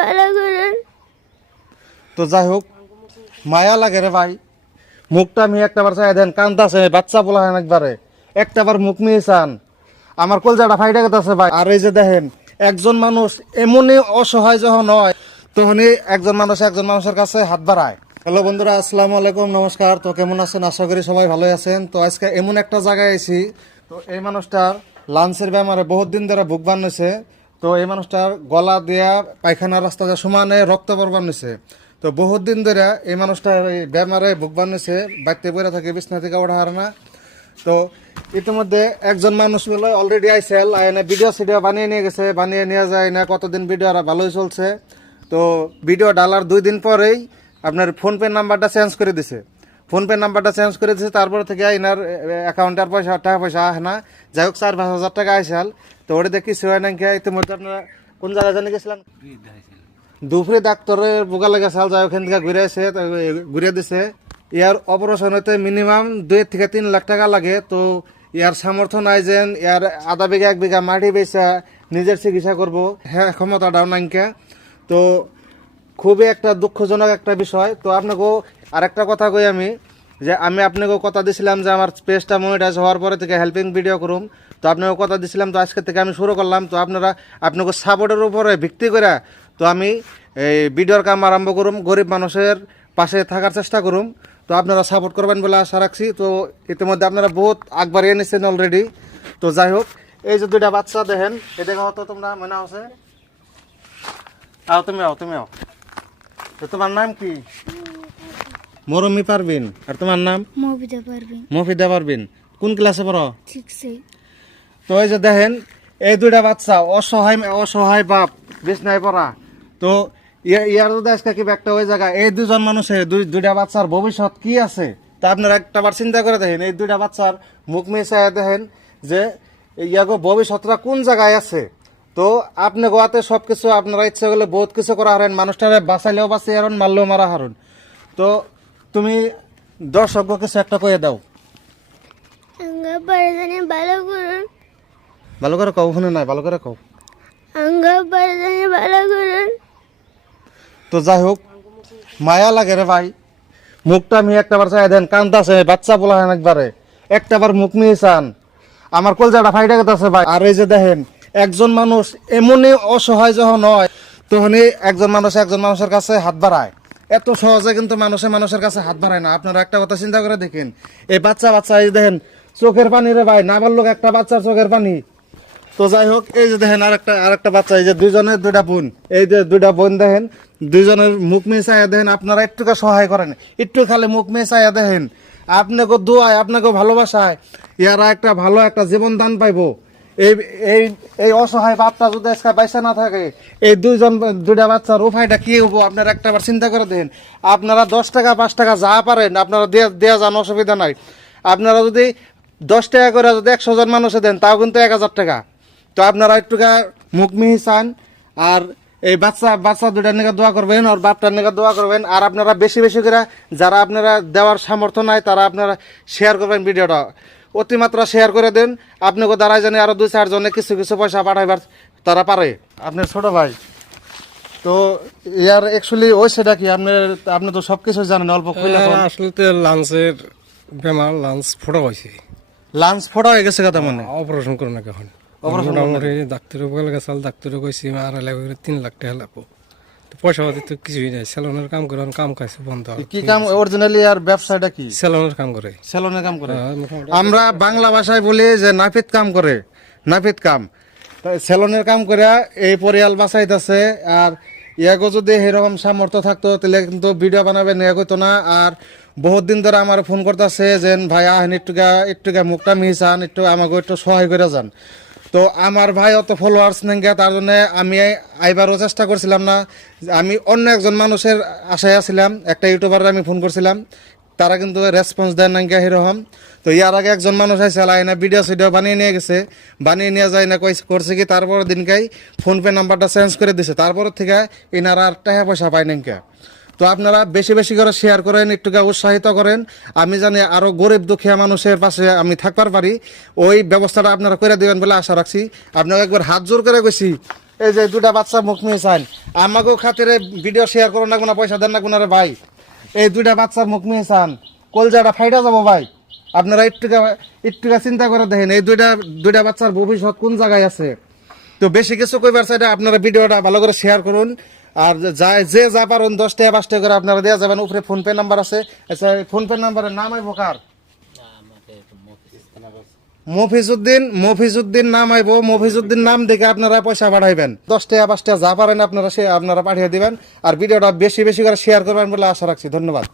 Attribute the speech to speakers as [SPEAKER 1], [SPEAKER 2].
[SPEAKER 1] ভালো
[SPEAKER 2] তো যাই হোক, মায়া লাগে রে ভাই। মুখটা আমি দেন বাচ্চা বলা হয় একবারে। মুখ নিয়ে চান। আমার কলজাটা ভাই। আর এই যে দেখেন, একজন মানুষ এমনই অসহায় যখন হয় তখনই একজন মানুষ একজন মানুষের কাছে হাত বাড়ায়। হ্যালো বন্ধুরা, আসসালামু আলাইকুম, নমস্কার। তো কেমন আছেন? আশা করি সবাই ভালোই আছেন। তো আজকে এমন একটা জায়গায় আছি তো এই মানুষটার লাঞ্চের ব্যামারে বহুত দিন ধরে বুক বানিয়েছে। তো এই মানুষটার গলা দেয়া পায়খানা রাস্তা দিয়ে সমানে রক্ত পরবান নিছে তো বহুত দিন ধরে এই মানুষটার এই বেমারে বুক বানিয়েছে বাড়িতে বইরা থাকে, বিছনা থেকে ওঠা হারে না। তো ইতিমধ্যে একজন মানুষ মিলে অলরেডি আইসেল এনে ভিডিও সিডিও বানিয়ে নিয়ে গেছে, বানিয়ে নিয়ে যায় না, কতদিন ভিডিও আর ভালোই চলছে। তো ভিডিও ডালার দুই দিন পরেই আপনার ফোনপে নাম্বারটা চেঞ্জ করে দিছে। ফোনপে নাম্বারটা চেঞ্জ করে দিছে, তারপর থেকে এনার অ্যাকাউন্টে আর পয়সা, টাকা পয়সা আসে না। যাই হোক, চার পাঁচ হাজার টাকা আইসাল। তো ওটা দেখি হয় না ইতিমধ্যে আপনারা কোন জায়গায় জানি গেছিলেন? দুপুরে ডাক্তারের বোকা লেগে চাল যায়, ওখান থেকে ঘুরে তো ঘুরে দিছে। ইয়ার অপারেশন হইতে মিনিমাম দুই থেকে তিন লাখ টাকা লাগে, তো ইয়ার সামর্থ্য নাই যেন ইয়ার আধা বিঘা, এক বিঘা মাটি বেচা নিজের চিকিৎসা করব হ্যাঁ ক্ষমতাটাও নাইকা তো খুবই একটা দুঃখজনক একটা বিষয়। তো আপনাকেও আরেকটা কথা কই আমি যে আমি আপনাকেও কথা দিছিলাম যে আমার পেজটা মনিটাইজ হওয়ার পরে থেকে হেল্পিং ভিডিও করুম। তো আপনাকে কথা দিছিলাম, তো আজকে থেকে আমি শুরু করলাম। তো আপনারা, আপনাকে সাপোর্টের উপরে ভিত্তি করে তো আমি এই ভিডিওর কাম আরম্ভ করুম, গরিব মানুষের পাশে থাকার চেষ্টা করুম। তো আপনারা সাপোর্ট করবেন বলে আশা রাখছি। তো ইতিমধ্যে আপনারা বহুত আগবাড়িয়ে নিচ্ছেন অলরেডি তো যাই হোক, এই যে দুইটা বাচ্চা দেখেন এটা হতো তোমরা, মনে আছে? আও, তুমি আও তুমি আও। তো তোমার নাম কি? মরমি পারবিন। আর তোমার নাম?
[SPEAKER 1] মবিতা পারবেন।
[SPEAKER 2] মফিদা পারবিন। কোন ক্লাসে পড়ো?
[SPEAKER 1] ঠিক
[SPEAKER 2] তো এই যে দেখেন এই দুইটা বাচ্চা অসহায় অসহায় বাপ বিছনায় পড়া। তো ইয়া- ইয়ার যদি আজকে কি একটা ওই জায়গা এই দুজন মানুষের দুই দুইটা বাচ্চার ভবিষ্যৎ কি আছে? তা আপনারা একটা বার চিন্তা করে দেখেন। এই দুইটা বাচ্চার মুখ মিশায় দেখেন যে ইয়াগো ভবিষ্যৎটা কোন জায়গায় আছে? তো আপনি গোয়াতে সব কিছু আপনারা ইচ্ছা করলে বহুত কিছু করা হারেন মানুষটারে বাঁচাইলেও বাঁচিয়ে হারুন মারলেও মারা হারুন। তো তুমি দর্শক কিছু একটা কয়ে দাও।
[SPEAKER 1] আঙ্গা পারদানি ভালো করুন।
[SPEAKER 2] ভালো করে কও শুনে নাই ভালো করে কও।
[SPEAKER 1] আঙ্গা পারদানি ভালো করুন।
[SPEAKER 2] তো যাই হোক মায়া লাগে রে ভাই। মুখটা আমি একটা বার চাই দেন কান্দাছে বাচ্চা বলা হয় একবারে। একটা বার মুখ নিয়ে চান। আমার কলজাটা ফাইটা গেছে ভাই। আর এই যে দেখেন একজন মানুষ এমনই অসহায় যখন হয় তখনই একজন মানুষ একজন মানুষের কাছে হাত বাড়ায়। এত সহজে কিন্তু মানুষে মানুষের কাছে হাত বাড়ায় না। আপনারা একটা কথা চিন্তা করে দেখেন, এই বাচ্চা বাচ্চা এই দেখেন, চোখের পানি রে ভাই, না বলল একটা বাচ্চার চোখের পানি। তো যাই হোক, এই যে দেখেন আরেকটা আরেকটা বাচ্চা, এই যে দুইজনের দুইটা বোন, এই যে দুইটা বোন দেখেন, দুইজনের মুখ মেয়ে দেখেন, আপনারা একটুকু সহায় করেন। একটু খালি মুখ মেয়ে দেখেন, আপনাকে দোয়ায়, আপনাকে ভালোবাসায়, ইয়ারা একটা ভালো একটা জীবন দান পাইবো। এই এই এই অসহায় বাপটা যদি আজকে পয়সা না থাকে, এই দুইজন, দুইটা বাচ্চার উপায়টা কি হব? আপনারা একটা বার চিন্তা করে দেন আপনারা দশ টাকা, পাঁচ টাকা যা পারেন, আপনারা দেওয়া যান, অসুবিধা নাই। আপনারা যদি দশ টাকা করে যদি একশো জন মানুষে দেন, তাও কিন্তু এক হাজার টাকা। তো আপনারা একটু মুখ মিহি চান, আর এই বাচ্চা বাচ্চা দুটার নিকে দোয়া করবেন আর বাপটার নিকে দোয়া করবেন, আর আপনারা বেশি বেশি করে যারা আপনারা দেওয়ার সামর্থ্য নাই, তারা আপনারা শেয়ার করবেন ভিডিওটা। অতিমাত্রা শেয়ার করে দেন। আপনাকে দ্বারাই জানি আরও দুই চারজনে কিছু কিছু পয়সা পাঠাইবার তারা পারে। আপনার ছোট ভাই তো ইয়ার অ্যাকচুয়ালি ওই সেটা কি? আপনার আপনি তো সব কিছু জানেন অল্প
[SPEAKER 3] আসলে লাঞ্চের বেমার লাঞ্চ ফোটা হয়েছে।
[SPEAKER 2] লাঞ্চ ফোটা হয়ে গেছে কথা মানে?
[SPEAKER 3] অপারেশন করে নাকি এখন। মোটামুটি ডাক্তারের বলে গেছাল ডাক্তারে কইছি আর তিন লাখ টাকা লাগবো। পয়সা পাতি তো কিছুই নাই। সেলনের কাম করে কাম খাইছে বন্ধ।
[SPEAKER 2] কি কাম? অরিজিনালি আর ব্যবসাটা কি?
[SPEAKER 3] সেলনের কাম করে।
[SPEAKER 2] সেলনের কাম করে।
[SPEAKER 3] হ্যাঁ,
[SPEAKER 2] আমরা বাংলা ভাষায় বলি যে নাপিত কাম করে। নাপিত কাম। সেলনের কাম করে এই পরিয়াল বাঁচাইতেছে আর ইয়াগো যদি এরকম সামর্থ্য থাকতো তাহলে কিন্তু ভিডিও বানাবে নেওয়া হইতো না। আর বহুত দিন ধরে আমার ফোন করতেছে যে ভাই আহেন একটুকা একটুকা মুখটা মিহিসান একটু আমাকে একটু সহায় করে যান। তো আমার ভাই অত ফলোয়ার্স নেই তার জন্য আমি আইবারও চেষ্টা করছিলাম না। আমি অন্য একজন মানুষের আশায় আছিলাম, একটা ইউটিউবারে আমি ফোন করছিলাম। তারা কিন্তু রেসপন্স দেয় না গিয়া এরকম তো ইয়ার আগে একজন মানুষ আছে আইনা ভিডিও সিডিও বানিয়ে নিয়ে গেছে। বানিয়ে নিয়ে যায় না কই করছে কি তারপর দিনকাই ফোনপে নাম্বারটা চেঞ্জ করে দিছে। তারপর থেকে এনারা আর টাকা পয়সা পায় না কে তো আপনারা বেশি বেশি করে শেয়ার করেন একটুকে উৎসাহিত করেন। আমি জানি আরও গরিব দুঃখিয়া মানুষের পাশে আমি থাকবার পারি। ওই ব্যবস্থাটা আপনারা করে দিবেন বলে আশা রাখছি। আপনাকে একবার হাত জোর করে গেছি এই যে দুটা বাচ্চা মুখ মিয়েছেন আমাকেও খাতিরে ভিডিও শেয়ার করুন না কোনো, পয়সা দেন না কোনো ভাই। এই দুইটা বাচ্চার মুখ মিয়েছেন, কলজাটা ফাইটা যাব ভাই। আপনারা একটুকা একটুকা চিন্তা করে দেখেন, এই দুইটা দুইটা বাচ্চার ভবিষ্যৎ কোন জায়গায় আছে। তো বেশি কিছু কইবার চাইলে আপনারা ভিডিওটা ভালো করে শেয়ার করুন। আর যায় যে যা পারেন দশ টাকা পাঁচ টাকা করে আপনারা দেওয়া যাবেন। উপরে ফোনপে নাম্বার আছে। আচ্ছা ফোনপে নাম্বারের নাম আইব কার? মফিজুদ্দিন মফিজুদ্দিন নাম আইব মফিজুদ্দিন নাম দেখে আপনারা পয়সা পাঠাইবেন দশ টাকা পাঁচ টাকা যা পারেন আপনারা সে আপনারা পাঠিয়ে দিবেন। আর ভিডিওটা বেশি বেশি করে শেয়ার করবেন বলে আশা রাখছি। ধন্যবাদ।